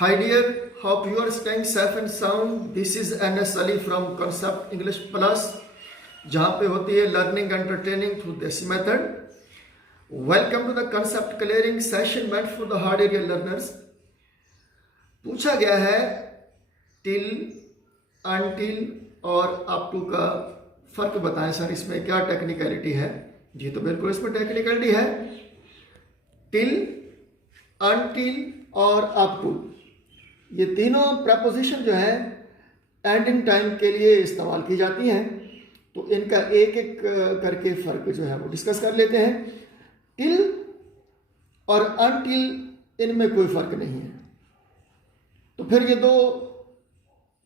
Hi dear, hope you are staying safe and sound. This is NS Ali from Concept English Plus, जहाँ पे होती है learning entertaining through desi method. Welcome to the concept clearing session meant for the hard area learners. पूछा गया है till, until और up to का फर्क बताएं सर, इसमें क्या टेक्निकलिटी है. जी तो बिल्कुल इसमें टेक्निकलिटी है. टिल, अनटिल और अप टू, ये तीनों प्रपोजिशन जो है एंडिंग टाइम के लिए इस्तेमाल की जाती हैं. तो इनका एक एक करके फर्क जो है वो डिस्कस कर लेते हैं. टिल और अनटिल इनमें कोई फर्क नहीं है. तो फिर ये दो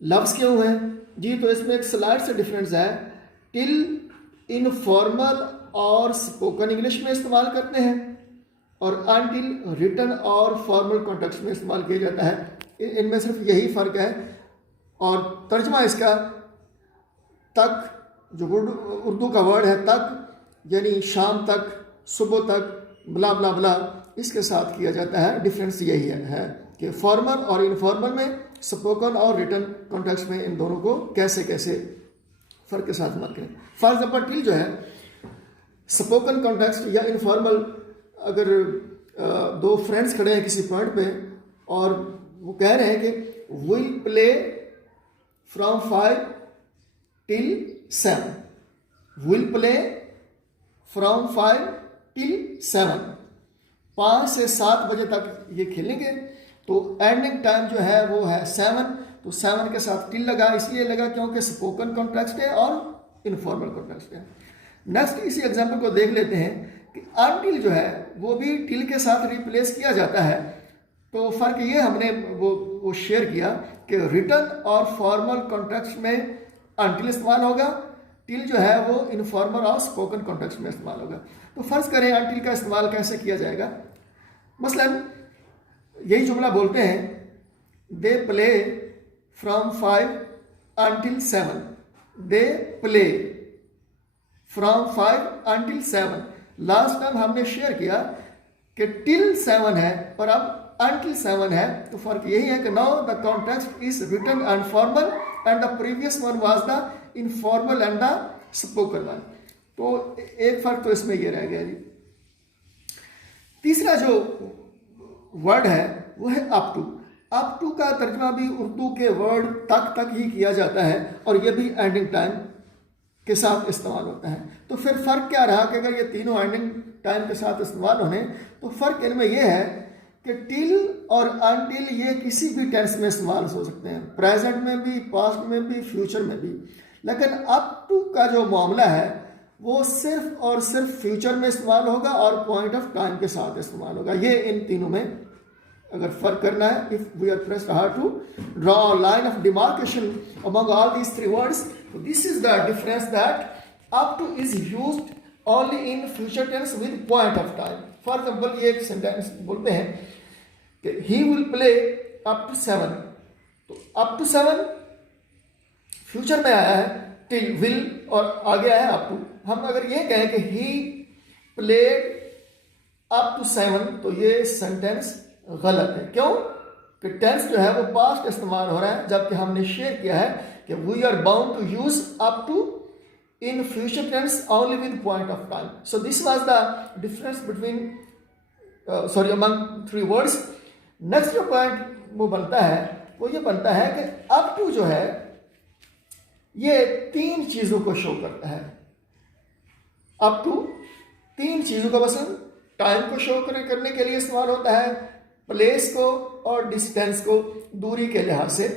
लफ्ज क्यों हैं जी? तो इसमें एक स्लाइड से डिफरेंस है. टिल इनफॉर्मल और स्पोकन इंग्लिश में इस्तेमाल करते हैं और अनटिल रिटन और फॉर्मल कॉन्टेक्स्ट में इस्तेमाल किया जाता है. इनमें सिर्फ यही फर्क है. और तर्जमा इसका तक, जो उर्दू का वर्ड है तक, यानी शाम तक, सुबह तक, ब्ला ब्ला ब्ला, इसके साथ किया जाता है. डिफरेंस यही है कि फॉर्मल और इनफॉर्मल में, स्पोकन और रिटन कॉन्टेक्स्ट में इन दोनों को कैसे कैसे फर्क के साथ मत करें. फॉर एग्जाम्पल टिल जो है स्पोकन कॉन्टेक्स्ट या इनफॉर्मल, अगर दो फ्रेंड्स खड़े हैं किसी पॉइंट पे और वो कह रहे हैं कि will play from 5 till 7, will play from 5 till 7, 5 से 7 बजे तक ये खेलेंगे. तो एंडिंग टाइम जो है वो है 7. तो 7 के साथ टिल लगा, इसलिए लगा क्योंकि स्पोकन कॉन्टेक्स्ट है और इनफॉर्मल कॉन्टेक्स्ट है. नेक्स्ट इसी एग्जांपल को देख लेते हैं कि अनटिल जो है वो भी टिल के साथ रिप्लेस किया जाता है. तो फर्क ये हमने वो शेयर किया कि रिटन और फॉर्मल कॉन्टेक्स्ट में अनटिल इस्तेमाल होगा, टिल जो है वो इनफॉर्मल और स्पोकन कॉन्टेक्स्ट में इस्तेमाल होगा. तो फर्ज करें अनटिल का इस्तेमाल कैसे किया जाएगा. मसलन यही जुमला बोलते हैं, they play from 5 until 7, they play from 5 until 7. Last time हमने शेयर किया कि टिल 7 है और अब until 7 है. तो फर्क यही है कि now the context is written and formal and the previous one was the informal and the spoken one. तो एक फर्क तो इसमें ये रह गया जी. तीसरा जो वर्ड है वो है अप टू. अप टू का तर्जमा भी उर्दू के वर्ड तक ही किया जाता है और ये भी एंडिंग टाइम के साथ इस्तेमाल होता है. तो फिर फ़र्क क्या रहा कि अगर ये तीनों एंडिंग टाइम के साथ इस्तेमाल होने, तो फ़र्क इनमें यह है कि टिल और अनटिल ये किसी भी टेंस में इस्तेमाल हो सकते हैं, प्रेजेंट में भी, पास्ट में भी, फ्यूचर में भी. लेकिन अप टू का जो मामला है वो सिर्फ और सिर्फ फ्यूचर में इस्तेमाल होगा और पॉइंट ऑफ टाइम के साथ इस्तेमाल होगा. ये इन तीनों में अगर फर्क करना है, if we are pressed hard to draw a line of demarcation among all these 3 words, this is the difference that up to is used only in future tense with point of time. For example ये एक sentence बोलते हैं कि he will play up to 7. तो up to 7 future में आया है, till will और आगे आया है अप टू. हम अगर ये कहें कि ही प्लेड अप टू 7, तो ये सेंटेंस गलत है. क्यों? कि टेंस जो है वो पास्ट इस्तेमाल हो रहा है, जबकि हमने शेयर किया है कि we are bound to use up to in future tense only with point of time. So this was the difference between among 3 words. Next जो point वो बनता है वो ये बनता है कि up to जो है ये 3 चीज़ों को शो करता है. up to 3 चीज़ों का, मसलन टाइम को शो करने के लिए इस्तेमाल होता है, प्लेस को और डिस्टेंस को, दूरी के लिहाज से.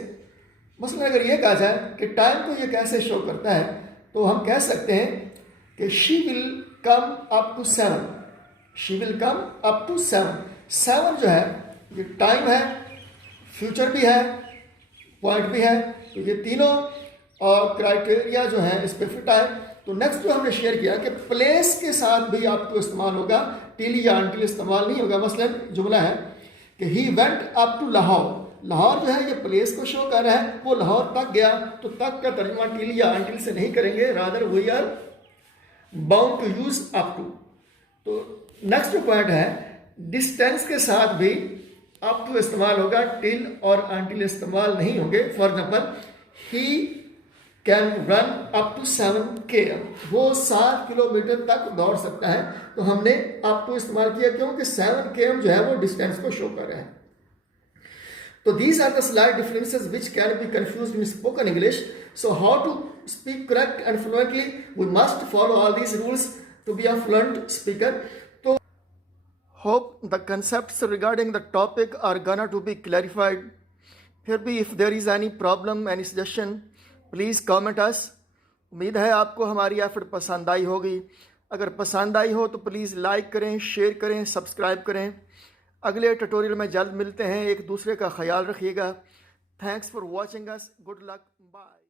मसलन अगर ये कहा जाए कि टाइम को ये कैसे शो करता है, तो हम कह सकते हैं कि she will come up to 7. She will come up to 7. 7 जो है ये टाइम है, फ्यूचर भी है, पॉइंट भी है. तो ये तीनों क्राइटेरिया जो है इस पर फिट है. तो नेक्स्ट जो हमने शेयर किया कि प्लेस के साथ भी अप टू इस्तेमाल होगा, टिल या अनटिल इस्तेमाल नहीं होगा. मसलन जुमला है कि he went up to Lahore. Lahore जो है ये प्लेस को शो कर रहा है, वो लाहौर तक गया. तो तक का तर्जुमा टिल या अनटिल से नहीं करेंगे, rather we are bound to use up to. तो नेक्स्ट जो पॉइंट है, डिस्टेंस के साथ भी अप टू इस्तेमाल होगा, टिल और अनटिल इस्तेमाल नहीं होंगे। For example, he can run up to 7 km, वो 7 किलोमीटर तक दौड़ सकता है। तो हमने अप टू इस्तेमाल किया क्योंकि 7 km जो है वो डिस्टेंस को शो कर रहा है। तो these are the slight differences which can be confused in spoken English. So how to speak correct and fluently? We must follow all these rules to be a fluent speaker. So hope the concepts regarding the topic are gonna to be clarified. फिर भी if there is any problem, any suggestion, please comment us. उम्मीद है आपको हमारी effort पसंद आई होगी। अगर पसंद आई हो तो प्लीज़ लाइक करें, शेयर करें, सब्सक्राइब करें। अगले ट्यूटोरियल में जल्द मिलते हैं। एक दूसरे का ख्याल रखिएगा। Thanks for watching us. Good luck. Bye.